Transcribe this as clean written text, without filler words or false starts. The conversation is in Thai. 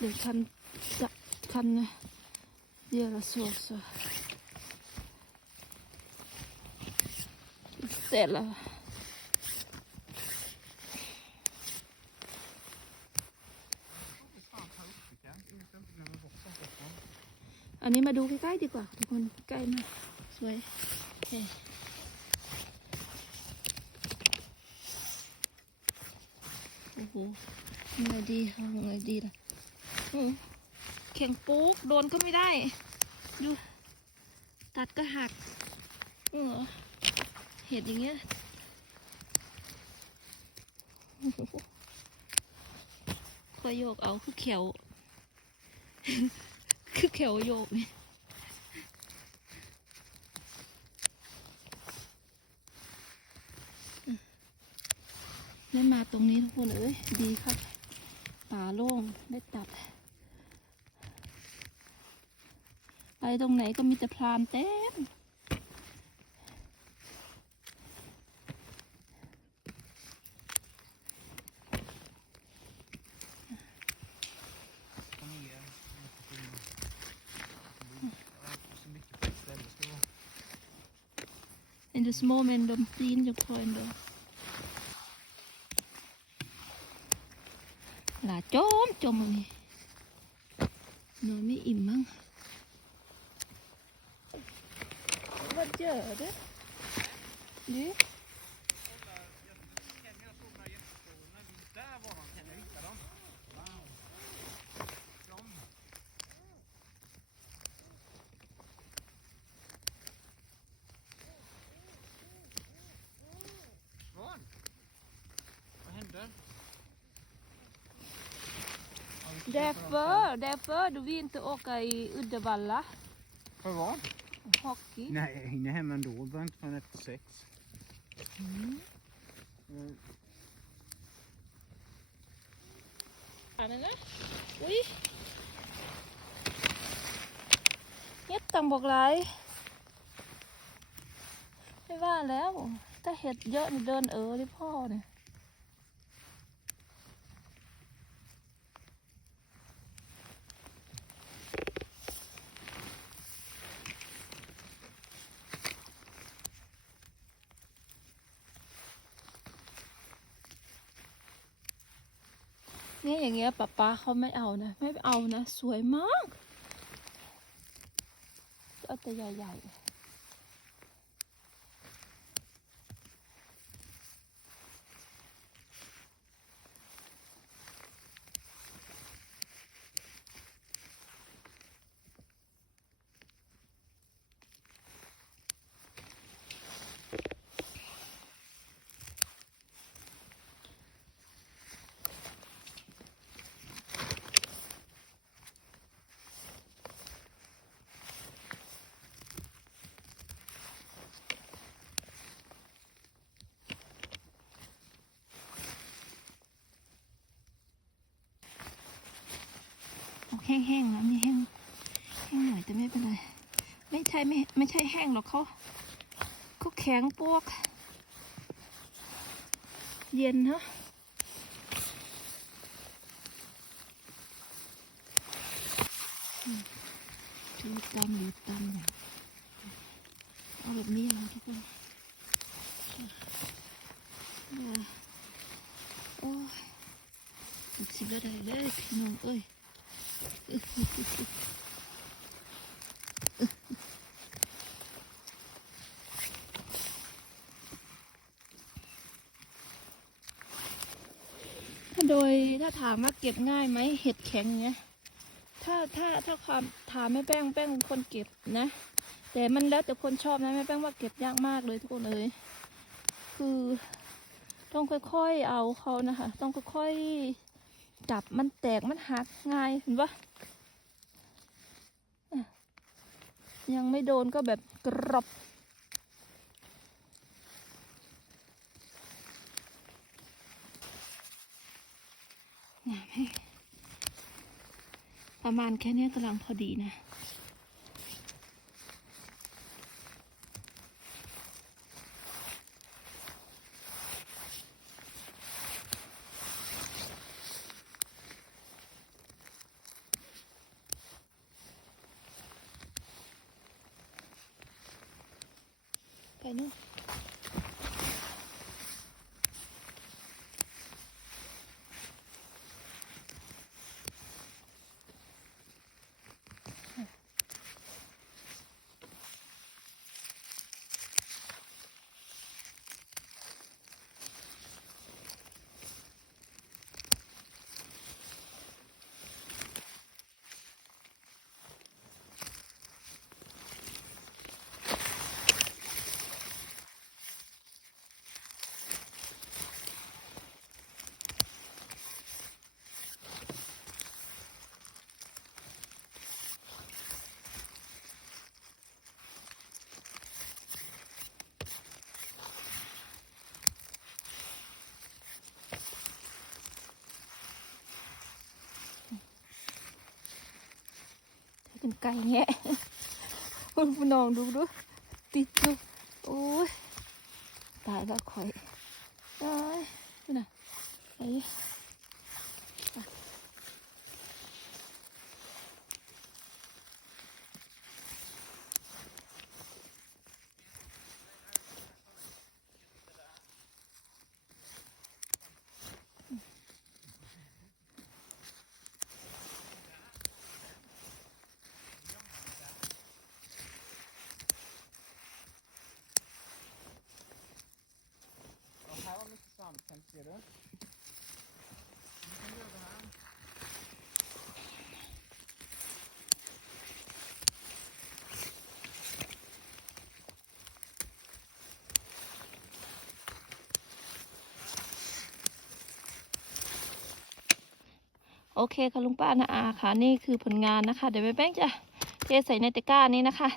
Det kan göra så istället. อันนี้มาดูใกล้ๆดีกว่าทุกคนใกล้มากสวยโอ้โหไงดีทำไงดีล่ะแข็งโป๊กโดนก็ไม่ได้ดูตัดก็หักเห็ดอย่างเงี้ยคอยโยกเอาคือเขียวคือเขียวโยกนี่ได้มาตรงนี้ทุกคนดีครับป่าโล่งได้ตัดไปตรงไหนก็มีแต่พรานเต็มIn de små men de fin jag på ändå. หลาจมมันนี่นอนไม่อิ่มมั้งVad gör du? Du? Därför du vill inte åka i Uddevalla. För vad? Hockey. Nej, hinner hemma ändå. Det var inte förrän efter 6. Ui. Hed ต่างบอกหลายไม่ว่าแล้วถ้าเห็ดเยอะนี่เดินดิพ่อเนี่ยนี่อย่างเงี้ยป๊าเขาไม่เอานะสวยมากเอาแต่ใหญ่ๆแห้งๆนะนี่แห้งหน่อยแต่ไม่เป็นไรไม่ใช่แห้งหรอกเขาแข็งปวกเย็นฮะถือตำเนี่ยเอาแบบนี้นะทุกคนโอ้ยสิบได้เลยพี่น้องเอ้ยถ้าถามว่าเก็บง่ายไหมเห็ดแข็งเนี้ยถ้าความถามแม่แป้งเป็นคนเก็บนะแต่มันแล้วแต่คนชอบนะแม่แป้งว่าเก็บยากมากเลยทุกคนเลยคือต้องค่อยๆเอาเขานะคะต้องค่อยๆจับมันแตกมันหักง่ายเห็นปะยังไม่โดนก็แบบกรอบประมาณแค่นี้กำลังพอดีนะ นู่นเป็นไก่แงะ คุณน้องดูดูติดดูโอ้ยตายแล้วข่อยเอ้ยนี่น่ะไอ้Och här var mycket sandkant, ser du? Du kan göra det här. โอเคค่ะลุงป้านะอาค่ะนี่คือผลงานนะคะเดี๋ยวแม่แป้งจะเทใส่ในตะกร้านี้นะคะ